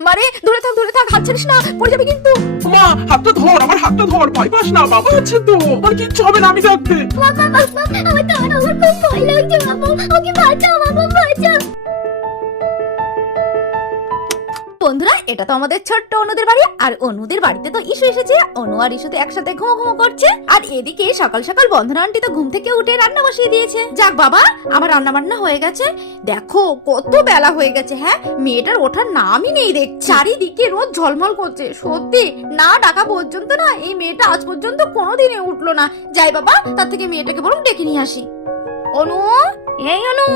মারে ধরে থাক হাত ছাড়িস না, পড়ে যাবে কিন্তু। মা হাতটা ধর, আমার হাতটা ধর, ভয় পাস না, বাবা আছে তো, আমার কিচ্ছু হবে না, আমি থাকতে। আমার খুব ভয় লাগছে বাবা, ওকে বাঁচাও বাবা, বাঁচাও। বন্ধুরা, এটা তো আমাদের ছোট্ট অনুদের বাড়ি, আর অনুদের বাড়িতে তো ইস্যু এসেছে। অনু আর ইস্যু তো একসাথে ঘুমো করছে, আর এদিকে সকাল সকাল বন্ধনা আন্টি তো ঘুম থেকে উঠে রান্না বসিয়ে দিয়েছে। যাক বাবা, আমার রান্না বান্না হয়ে গেছে। দেখো কত বেলা হয়ে গেছে, হ্যাঁ মেয়েটার ওঠার নামই নেই দেখ, চারিদিকে রোদ ঝলমল করছে। সত্যি না ডাকা পর্যন্ত না এই মেয়েটা আজ পর্যন্ত কোনোদিনে উঠলো না। যাই বাবা, তার থেকে মেয়েটাকে বরং ডেকে নিয়ে আসি। অনু, এই অনু,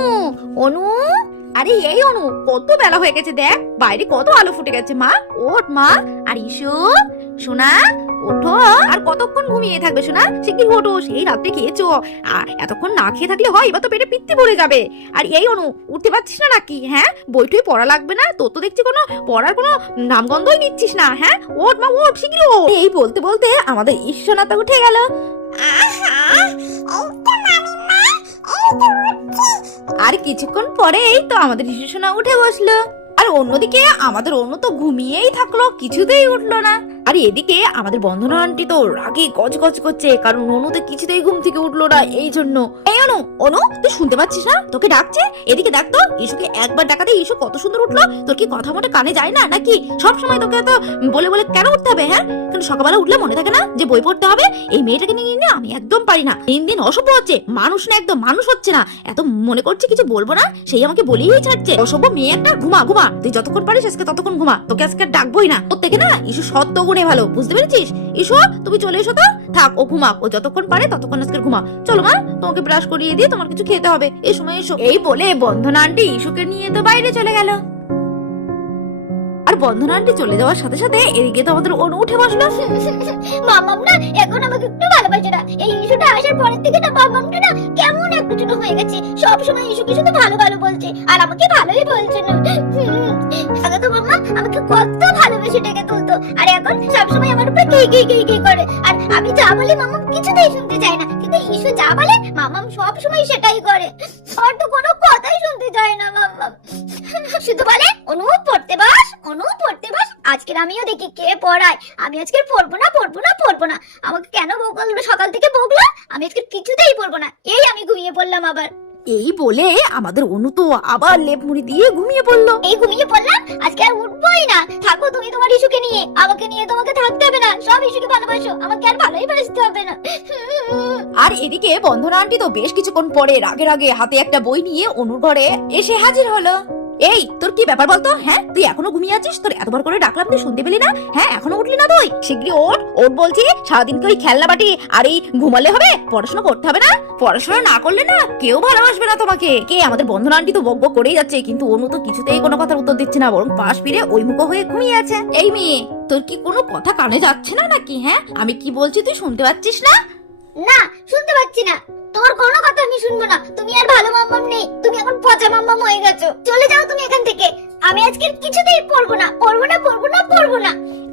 অনু, আরে এই অনু, কত বেলা হয়ে গেছে দেখ, বাইরে কত আলো ফুটে গেছে। মা ওঠ মা। আর ইসু সোনা ওঠো, আর কতক্ষণ ঘুমিয়ে থাকবে সোনা, শিগগির ওঠো, সেই রাত্রে খেয়েছো, আর এতক্ষণ না খেয়ে থাকলে হয়, এবার তো পেটে পিত্তি ভরে যাবে। আর এই অনু, উঠতে পারছিস না নাকি? হ্যাঁ বইটুই পড়া লাগবে না তোর তো, দেখছি কোনো পড়ার কোনো নামগন্ধই নিচ্ছিস না। হ্যাঁ ওঠ মা ওঠ, শিগগির ওঠ। এই বলতে বলতে আমাদের ঈশ্বনা তো উঠে গেল। আর কিছুক্ষণ পরেই তো আমাদের শিশুসোনা উঠে বসলো, আর অন্যদিকে আমাদের অন্য তো ঘুমিয়েই থাকলো, কিছুতেই উঠলো না। আর এদিকে আমাদের বন্ধনা আন্টি তো রাগে গজ গজ করছে, কারণ অনু তো কিছুতেই ঘুম থেকে উঠলো না। এই জন্য এই অনু, অনু তুই শুনতে পাচ্ছিস না? তোকে ডাকছে, এদিকে দেখ তো। ইস্যুকে একবার ডাকাতে ইস্যু কত সুন্দর উঠলো। তোর কি কথা মতো কানে যায় না নাকি? সব সময় তোকে তো বলে বলে কেন উঠতে হবে? হ্যাঁ কিন্তু সকালবেলা উঠলে মনে থাকে না যে বই পড়তে হবে? এই মেয়েটাকে নিয়ে না আমি একদম পারি না, দিন দিন অসভ্য হচ্ছে, মানুষ না একদম মানুষ হচ্ছে না। এত মনে করছে কিছু বলবো না, সেই আমাকে বলেই ছাড়ছে। অসভ্য মেয়ে একটা, ঘুমা ঘুমা, তুই যতক্ষণ পারিস আজকে ততক্ষণ ঘুমা, তোকে আজকে ডাকবোই না। তোর থেকে না ইস্যু সত্য গুণে ভালো, বুঝতে পেরেছিস? ইস্যু তুমি চলে এসো তো, থাক ও ঘুমা, ও যতক্ষণ পারে ততক্ষণ আজকে ঘুমা। চলো মা, তোমাকে ব্রাশ করিয়ে দিয়ে তোমার কিছু খেতে হবে, এই সময় এসো। এই বলে বন্ধনা আন্টি ইস্যুকে নিয়ে তো বাইরে চলে গেল। আর বন্ধনা আন্টি চলে যাওয়ার সাথে সাথে এদিকে তো আমাদের অনু উঠে বসলো। মামাম না এখন আমাকে একটু ভালোবাসে না, এই ইস্যুটা আসার পরের থেকে না মামামটা না কেমন একটু ছোট হয়ে গেছে। সব সময় ইস্যুকে শুধু ভালো ভালো বলছে, আর আমাকে ভালোই বলছে না। আগে তো মামা আমাকে কত ভালোবেসে ডেকে তুলতো, আর এখন সবসময় আমার উপর কে করে। আর আমি যা বলি মামাম কিছুতেই শুনতে চায় না, কিন্তু ইস্যু যা বলে মামাম সব সময় সেটাই করে। আর তো কোনো কথাই শুনতে চায় না মামাম, শুধু বলে অনু পড়তে বাস, অনু পড়তে বাস। আজকের আমিও দেখি কে পড়ায়, আমি আজকে পড়বো না। আমাকে কেন বকলো, সকাল থেকে বকলো, আমি আজকে কিছুতেই পড়বো না। এই আমি ঘুমিয়ে পড়লাম আবার। এই বলে আমাদের অনু তো আবার লেপ মুড়ি দিয়ে ঘুমিয়ে পড়লো। এই ঘুমিয়ে পড়লাম, আজকে আর উঠবোই না। থাকো তুমি তোমার ইস্যুকে নিয়ে, আমাকে নিয়ে তোমাকে থাকতে হবে না। সব ইস্যুকে ভালোবাসো, আমাকে আর ভালোই বাসতে হবে না। আর এদিকে বন্ধনা আন্টি তো বেশ কিছুক্ষণ পরে রাগে রাগে হাতে একটা বই নিয়ে অনুর ঘরে এসে হাজির হলো। এই তোর কি ব্যাপার বলতো? হ্যাঁ তুই এখনো ঘুমিয়ে আছিস? তোর এতবার করে ডাকলাম তুই শুনতে পেলি না? হ্যাঁ এখনো উঠলি না তুই? শিগগিরই ওঠ ওঠ বলছি। সারাদিন কি ওই খেলনা বাটি আর এই ঘুমালে হবে? পড়াশোনা করতে হবে না? পড়াশোনা না করলে না কেউ ভালোবাসবে না তোমাকে। কে আমাদের বন্ধনা আন্টি তো বক বক করেই যাচ্ছে, কিন্তু অনু তো কিছুতেই কোনো কথার উত্তর দিচ্ছে না, বরং পাশ ফিরে ওই মুখো হয়ে ঘুমিয়ে আছে। এই মেয়ে, তোর কি কোনো কথা কানে যাচ্ছে না নাকি? হ্যাঁ আমি কি বলছি তুই শুনতে পাচ্ছিস না? না শুনতে পাচ্ছি না, তোমার কোনো কথা আমি শুনবো না। তুমি আর ভালো মাম্মাম নেই, তুমি এখন পচা মাম্মাম হয়ে গেছো। চলে যাও তুমি এখান থেকে, আমি আজকে কিছুতেই পড়বো না।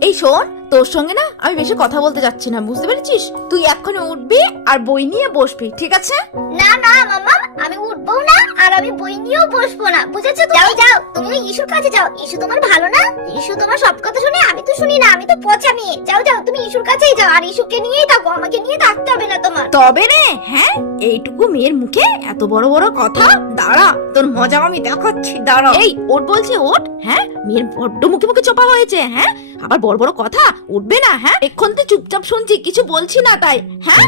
এই শোন, তোর সঙ্গে না আমি বেশি কথা বলতে যাচ্ছি না, বুঝতে পেরেছিস? তুই এক্ষুনি উঠবি আর বই নিয়ে বসবি, ঠিক আছে? না মাম্মাম, আমি উঠবো না, আর আমি বই নিয়েও বসবো না, বুঝেছো? যাও তুমি ইস্যুর কাছে যাও। ইস্যু তোমার ভালো না, ইস্যু তোমার সব কথা শুনে, আমি তো শুনি না, আমি তো পচা মেয়ে। যাও তুমি ইস্যুর কাছেই যাও, আর ইস্যুকে নিয়েই থাকো, আমাকে নিয়ে থাকতে হবে না তোমার। তবে রে, হ্যাঁ এইটুকু মেয়ের মুখে এত বড় বড় কথা? দাঁড়া তোর মজা আমি দেখাচ্ছি, দাঁড়া। এই ওঠ বলছে, ওঠ। হ্যাঁ মেয়ের বড্ড মুখে মুখে চোপা হয়েছে, হ্যাঁ আবার বড় বড় কথা, উঠবে না? হ্যাঁ এক্ষণ তো চুপচাপ শুনছি, কিছু বলছি না তাই। হ্যাঁ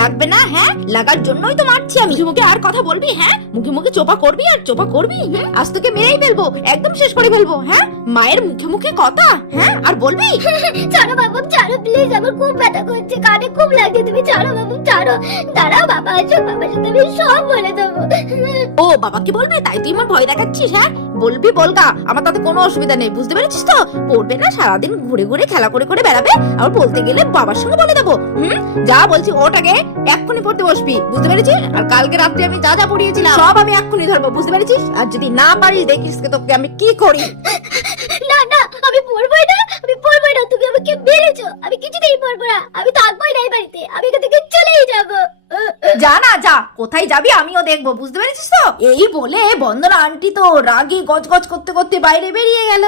লাগবে না? হ্যাঁ লাগার জন্যই তো মারছি আমি। মুখে আর কথা বলবি? হ্যাঁ মুখে মুখে চোপা করবি আর চোপা করবি। আজ তোকে মেরেই ফেলবো, একদম শেষ করে ফেলবো। হ্যাঁ মায়ের মুখে মুখে কথা, হ্যাঁ আর বলবি? ছাড়ো বাবা, ছাড়ো প্লিজ, আমার খুব ব্যথা করছে, কানে খুব লাগছে, তুমি ছাড়ো বাবা, ছাড়ো। দাঁড়াও বাবা আসো, বাবার সাথে আমি সব বলে দেবো। ও বাবাকে বলবে তাই তুই আমার ভয় দেখাচ্ছিস? হ্যাঁ বলবি বলগা, আমার তাতে কোনো অসুবিধা নেই, বুঝতে পেরেছিস তো? পড়বে না, সারাদিন ঘুরে ঘুরে খেলা করে করে বেড়াবে, আবার বলতে গেলে বাবার সঙ্গে বলে দেবো। যা বলছি ওটাকে এক্ষুনি পড়তে বসবি, বুঝতে পেরেছিস? আর কালকে রাত্রে আমি যা যা পড়িয়েছিলাম সব আমি এক্ষুনি ধরবো, বুঝতে পেরেছিস? আর যদি না পারিস দেখিস তোকে আমি কি করি। না না আমি পড়বোই না, আমি পড়বোই না, তুমি আমাকে মেরেছো, আমি কিছুতেই পড়বো না, আমি থাকবোই না এই বাড়িতে, আমি এখান থেকে চলেই যাবো। যা না যা, কোথায় যাবি আমিও দেখবো, বুঝতে পেরেছিস তো? এই বলে বন্দনা আন্টি তো রাগে গজগজ করতে করতে বাইরে বেরিয়ে গেল।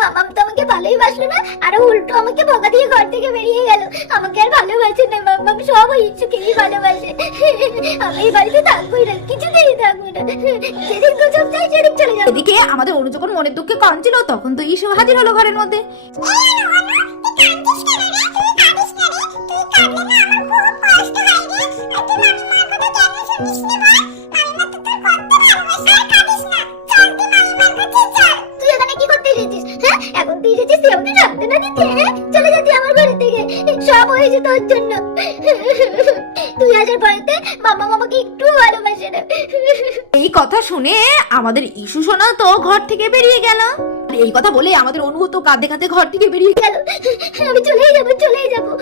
মামাম তো আমাকে ভালোই বাসলো না, আর উল্টো আমাকে বকা দিয়ে ঘর থেকে বেরিয়ে গেল। আমাকে আর ভালোবাসে না মামাম, সব ওই ইচ্ছুকেই ভালোবাসে। আমি এই বাড়িতে থাকবোই না, কিছুতেই থাকবো না, যেদিন গুজব চাই সেদিন চলে যাবো। এদিকে আমাদের অনু যখন মনের দুঃখে কাঁদছিল তখন তো ইসু হাজির হলো ঘরের মধ্যে। তুই এখানে কি করতে এসেছিস? হ্যাঁ, এখন তুই এসেছিস তুই আমাকে রাখতে না দিতে? হ্যাঁ, চলে যা তুই আমার ঘর থেকে, সব হয়েছে তোর জন্য। তুই আসার পরেতে মামা আমাকে একটু ভালোবাসে না। এই কথা শুনে আমাদের ইসু সোনা তো ঘর থেকে বেরিয়ে গেল। এই কথা বলে আমাদের অনু তো কাঁদতে কাঁদতে ঘর থেকে বেরিয়ে গেল। আমি চলেই যাবো, চলেই যাবো,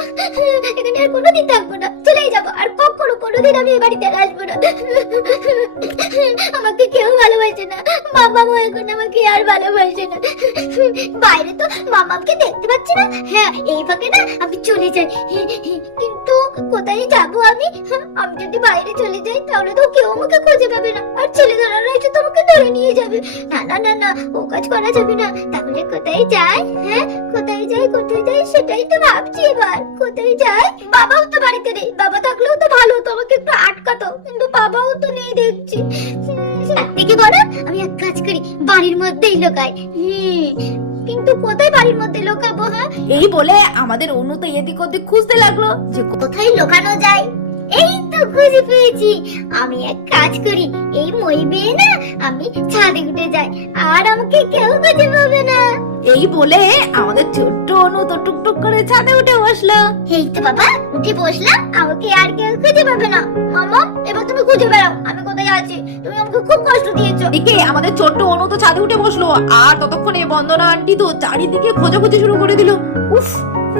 এখানে আর কোনোদিন থাকবো না, চলেই যাবো, আর কখনো কোনোদিন আমি এই বাড়িতে আর আসবো না। আমাকে কেউ ভালোবাসে না, মামাও এখন আমাকে আর ভালোবাসে না। বাইরে তো মামাকে দেখতে পাচ্ছি না, হ্যাঁ এই ফাঁকে না আমি চলে যাই, কিন্তু কোথায় যাবো আমি? আমি যদি বাইরে চলে যাই তাহলে তো কেউ আমাকে খুঁজে পাবে না, আর ছেলেরা এসে তো আমাকে ধরে নিয়ে যাবে। না না না না, ও কাজ করা যাবে না। তাহলে কোথায় যাই? হ্যাঁ, কোথায় যাই, কোথায় যাই সেটাই তো ভাবছি এবার। কোথায় যাই? বাবাও তো বাড়িতে নেই, বাবা থাকলেও তো ভালো হতো, আমাকে একটু আটকাতো, কিন্তু বাবাও তো নেই দেখছি। দেখি বলো, আমি এক কাজ করি, বাড়ির মধ্যেই লোকাই। কিন্তু কোথায় বাড়ির মধ্যে লোকাবো? হ্যাঁ, এই বলে আমাদের অনু তো এদিক ওদিক খুঁজতে লাগলো যে কোথায় লোকানো যায়। এই তো খুঁজে পেয়েছি, আমি এক কাজ করি, এই মই বেয়ে না আমি ছাদে উঠে যাই, আর আমাকে কেউ খুঁজে পাবে না। এই বলে আমাদের ছোট্ট অনু তো টুকটুক করে ছাদে উঠে বসলো। এই তো বাবা উঠে বসলাম, আমাকে আর কেউ খুঁজে পাবে না। মামা এবার তুমি খুঁজে বেড়াও আমি কোথায় আছি, তুমি আমাকে খুব কষ্ট দিয়েছো। এদিকে আমাদের ছোট্ট অনু তো ছাদে উঠে বসলো, আর ততক্ষণে বন্দনা আন্টি তো চারিদিকে খোঁজাখুঁজি শুরু করে দিল। উফ,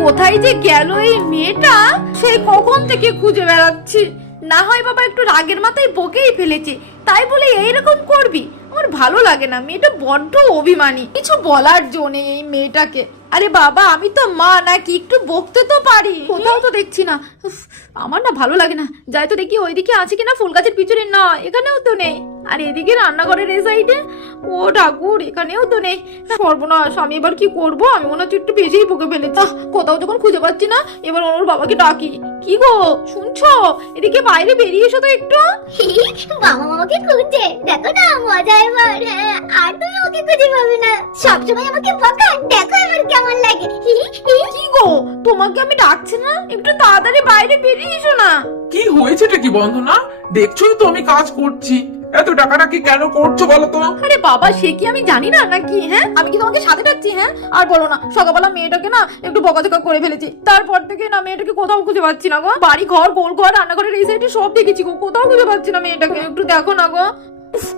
কোথায় যে গেল এই মেয়েটা, সেই কখন থেকে খুঁজে বেড়াচ্ছি। না হয় বাবা একটু রাগের মাথায় বকেই ফেলেছে, তাই বলে এইরকম করবি? আমার ভালো লাগে না, মেয়েটা বড্ড অভিমানী, কিছু বলার জো নেই এই মেয়েটাকে। আরে বাবা আমি তো মা নাকি, একটু বকতে তো পারি, কোথাও তো দেখছি না। উফ, আমার না ভালো লাগে না, যাই তো দেখি ওইদিকে আছে কিনা ফুল গাছের পিছনে, না এখানেও তো নেই। আর এদিকে রান্নাঘরের এই সাইডে, ও ঠাকুর এখানেও তো নেই। সর্বনাশ, আমি এবার কি করবো? আমি মনে হচ্ছে একটু বেশিই বকে ফেলেছি। কোথাও যখন খুঁজে পাচ্ছি না, এবার ওর বাবাকে ডাকি। কি গো শুনছো? এদিকে বাইরে বেরিয়ে এসো তো একটু। মামা আমাকে খুঁজছে, দেখো না মজা এবার। হ্যাঁ, আর তুমি আমাকে খুঁজে পাবে না, সবসময় আমাকে বকা, দেখো এবার কেমন লাগে। কি গো, তোমাকে আমি ডাকছি না, একটু তাড়াতাড়ি বাইরে বেরিয়ে এসো না। কি হয়েছেটা কি বন্ধনা? দেখছোই তো আমি কাজ করছি, এত টাকাটাকি কেন করছো বলো তো? আরে বাবা সে কি আমি জানি না নাকি? হ্যাঁ, আমি কি তোমাকে সাথে ডাকছি? হ্যাঁ, আর বলো না, সকালবেলা মেয়েটাকে না একটু বকাঝকা করে ফেলেছি, তারপর থেকে না মেয়েটাকে কোথাও খুঁজে পাচ্ছি না গো। বাড়ি ঘর, গোল ঘর, রান্নাঘরের এই সাইডে সব দেখেছি গো, কোথাও খুঁজে পাচ্ছি না মেয়েটাকে, একটু দেখো না গো।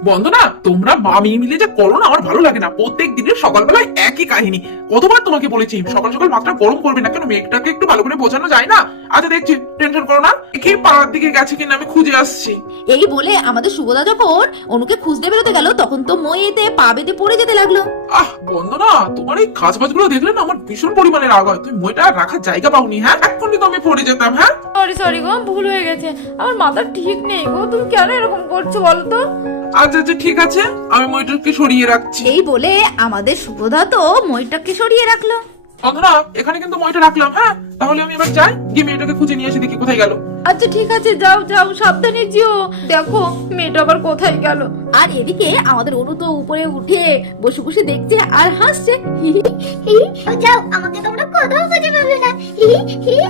বন্ধনা, তোমরা মা মেয়ে মিলে যা করো না আমার ভালো লাগে না। প্রত্যেক দিনের সকালবেলায় একই কাহিনী। কতবার তোমাকে বলেছি সকাল সকাল মাথা গরম করবে না, কেন মেয়েটাকে একটু ভালো করে বোঝানো যায় না? আচ্ছা দেখছি, টেনশন করো না, কি পাড়ার দিকে গেছে কিনা আমি খুঁজে আসছি। এই বলে আমাদের শুভদা যখন অনুকে খুঁজতে বেরোতে গেল, তখন তো মইতে পা বেঁধে পড়ে যেতে লাগলো। আহ বন্ধনা, তোমার এই কাজ বাজগুলো দেখলে না আমার ভীষণ পরিমাণে রাগ হয়। তুমি মইটা রাখার জায়গা পাওনি, হ্যাঁ এক্ষুনি তো আমি পড়ে যেতাম। হ্যাঁ সরি গো, ভুল হয়ে গেছে, আমার মাথা ঠিক নেই গো, তুমি কেন এরকম করছো বলো তো? আচ্ছা আচ্ছা ঠিক আছে, আমি মইটাকে সরিয়ে রাখছি। এই বলে আমাদের শুভদা তো মইটাকে সরিয়ে রাখলো। বন্ধনা, এখানে কিন্তু মইটা রাখলাম। হ্যাঁ, তাহলে আমি এবার যাই, গিয়ে মেয়েটাকে খুঁজে নিয়ে আসি, দেখি কোথায় গেল। আচ্ছা ঠিক আছে, যাও যাও, সাবধানে যেও, দেখো মেয়েটা আবার কোথায় গেল। আর এদিকে আমাদের অনু তো উপরে উঠে বসে বসে দেখছে আর হাসছে। যাও, আমাকে তোমরা কোথাও খুঁজে পাবে না।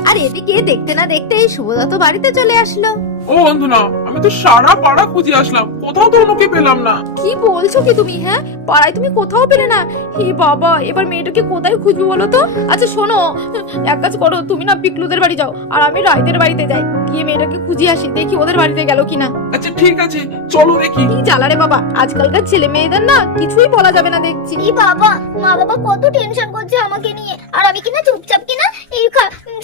আর এদিকে দেখতে না দেখতেই শুভদা তো বাড়িতে চলে আসলো। ও বন্ধনা, আমি তো সারা পাড়া খুঁজে আসলাম, কোথাও তো ওকে পেলাম না। কি বলছো কি তুমি? হ্যাঁ, পাড়ায় তুমি কোথাও পেলে না? হে বাবা, এবার মেয়েটাকে কোথায় খুঁজবো বলো তো? আচ্ছা শোনো, এক কাজ করো, তুমি না পিকলুদের বাড়ি যাও, আর আমি রাইদের বাড়িতে যাই, গিয়ে মেয়েটাকে খুঁজে আসি, দেখি ওদের বাড়িতে গেল কিনা। আচ্ছা ঠিক আছে, চলো দেখি। কি জ্বালা রে বাবা, আজকালকার ছেলে মেয়েদের না কিছুই বলা যাবে না দেখছি। বাবা, মা বাবা কত টেনশন করছে আমাকে নিয়ে, আর আমি কিনা চুপচাপ কিনা এই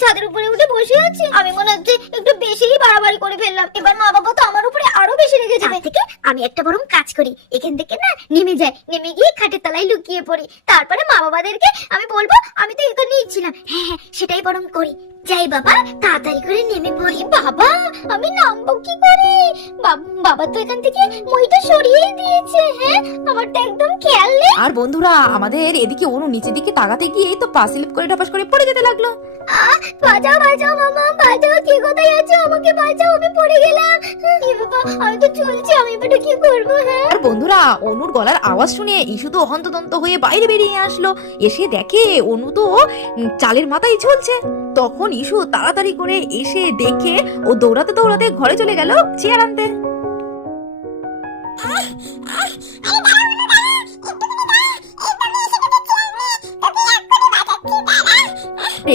ছাদের উপরে উঠে বসে আছি। আমি মনে হচ্ছে একটু বেশিই বাড়াবাড়ি করে ফেললাম। এবার মা বাবা তো আমার উপরে আরো বেশি রেগে যাবে। থেকে আমি একটা বরং কাজ করি, এখান থেকে না নেমে যাই, নেমে গিয়ে খাটের তলায় লুকিয়ে পড়ি। তারপরে মা বাবাদেরকে আমি বলবো আমি তো এখানেই ছিলাম। হ্যাঁ হ্যাঁ, সেটাই বরং করি। যাই বাবা, তাড়াতাড়ি করে নেমে পড়ি। বাবা, আমি নামবো কি করে? বাবা তো এখান থেকে মইটা সরিয়ে দিয়েছে। হ্যাঁ, আমার তো একদম খেয়াল নেই। আর বন্ধুরা, আমাদের এদিকে অনু নিচের দিকে তাকাতে গিয়ে তো পা স্লিপ করে ঢপাস করে পড়ে যেতে লাগলো। বাঁচাও বাঁচাও মামা, বাঁচাও, কে কোথায় আছো? আমাকে বাঁচাও, আমি পড়ে গেলাম। এ বাবা, আমি তো চলছি, আমি এবারে কি করবো? হ্যাঁ, আর বন্ধুরা, অনুর গলার আওয়াজ শুনে ইসু তো হন্তদন্ত হয়ে বাইরে বেরিয়ে আসলো। এসে দেখে অনু তো চালের মাথায় ঝুলছে। তখন ইসু তাড়াতাড়ি করে এসে দেখে ও দৌড়াতে দৌড়াতে ঘরে চলে গেল চেয়ার আনতে।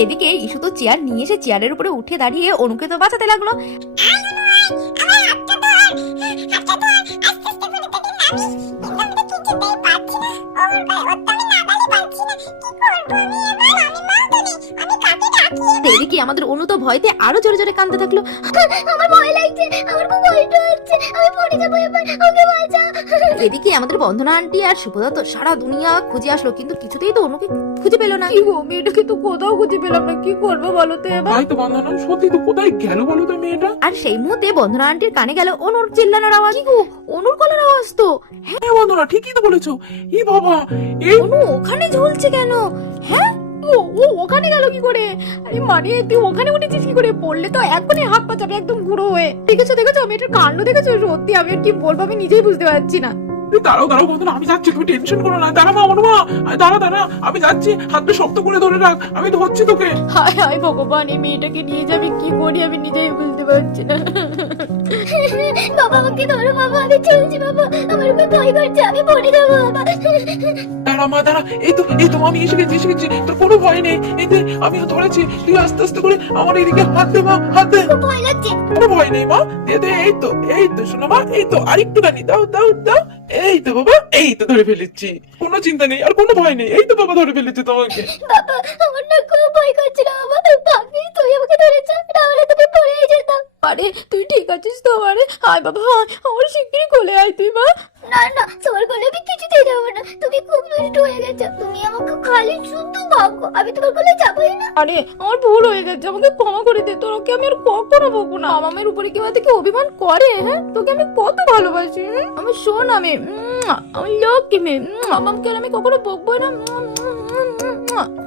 এদিকে ইসু তো চেয়ার নিয়ে এসে চেয়ারের উপরে উঠে দাঁড়িয়ে অনুকে তো বাঁচাতে লাগলো। এদিকে আমাদের অনু তো ভয়তে আরো জোরে জোরে কাঁদতে থাকলো। আমার ভয় লাগছে, আমার খুব ভয় হচ্ছে, আমি পড়ে যাবো এবার, ওকে বাঁচাও। এদিকে আমাদের বন্ধনা আন্টি আর সুভদা তো সারা দুনিয়া খুঁজে আসলো, কিন্তু কিছুতেই তো অনুকে খুঁজে পেলো না। কি গো, মেয়েটাকে তো কোথাও খুঁজে পেলাম না, কি করবো বলো তো এবার? তাই তো বন্ধনা, সত্যি তো কোথায় গেল বলো তো মেয়েটা? আর সেই মুহূর্তে বন্ধনা আন্টির কানে গেল অনুর চিল্লানোর আওয়াজ। কি গো, অনুর গলার আওয়াজ তো। হ্যাঁ বন্ধনা, ঠিকই তো বলেছো। ই বাবা, এই অনু ওখানে ঝুলছে কেন? হ্যাঁ, ও ও ওখানে গেল কি করে? আরে মানে তুই ওখানে উঠেছিস কি করে? পড়লে তো এখনই হাত পা যাবে একদম গুঁড়ো হয়ে। দেখেছো দেখেছো, আমি এটার কাণ্ড দেখেছো? সত্যি আমি আর কি বলবো, আমি নিজেই বুঝতে পারছি না। দাঁড়াও দাঁড়াও বন্ধনা, আমি যাচ্ছি, তুমি টেনশন করো না। দাঁড়া মা, অনুমা, দাঁড়া, আমি যাচ্ছি, হাতটা শক্ত করে ধরে রাখ, আমি ধরছি তোকে। হায় হায় ভগবান, এই মেয়েটাকে নিয়ে যাবে কি করি আমি নিজেই বুঝতে পারছি না। বাবা, আমাকে ধরো বাবা, আমি চলছি বাবা, আমার উপর ভয় করছে, আমি পড়ে যাবো বাবা। দাঁড়া মা, দাঁড়া, এই তো আমি এসে গেছি, তোর কোনো ভয় নেই। এই যে আমি ধরেছি, তুই আস্তে আস্তে করে আমার এদিকে হাত দে মা, হাত দে। খুব ভয় লাগছে। কোনো ভয় নেই মা, দে, এই তো শোনো মা, এই তো আরেকটুখানি দাও, এই তো বাবা, এই তো ধরে ফেলেছি, কোনো চিন্তা নেই আর কোনো ভয় নেই। এই তো বাবা ধরে ফেলেছি তোমাকে। বাবা, আমার না খুব ভয় করছে না বাবা, ভাগ্যিস তুই আমাকে ধরেছ, নাহলে তুমি পড়েই যেতাম। আরে তুই ঠিক আছিস তো? আরে হায় বাবা, হায়, আমার শিগগিরই কোলে আয় তুই মা। না না, তোমার কোলে আমি কিছুতেই যাবো না, তুমি খুব নষ্ট হয়ে গেছো, তুমি আমাকে খালি শুধু ভাগ্য, আমি তোমার কোলে যাবোই না। আরে আমার ভুল হয়ে গেছে, আমাকে ক্ষমা করে দে। তোকে আমি আর কখনো বকবো না। আমার উপরে কেউ থেকে অভিমান করে? হ্যাঁ, তোকে আমি কত ভালোবাসি। আমি শোন, আমি লক্ষ্মী মেয়ে, আমাকে আমি কখনো বকবো না।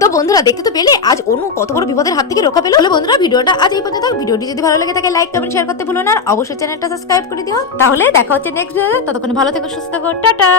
তো বন্ধুরা, দেখতে তো পেলে আজ অনু কত বড় বিপদের হাত থেকে রক্ষা পেলো। তাহলে বন্ধুরা, ভিডিওটা আজ এই পর্যন্ত। ভিডিওটি যদি ভালো লাগে থাকে লাইক কমেন্ট শেয়ার করতে ভুলো না, আর অবশ্যই চ্যানেলটা সাবস্ক্রাইব করে দিও। তাহলে দেখা হচ্ছে নেক্সট ভিডিওতে, ততক্ষণ ভালো থেকো, সুস্থ থেকো, টাটা।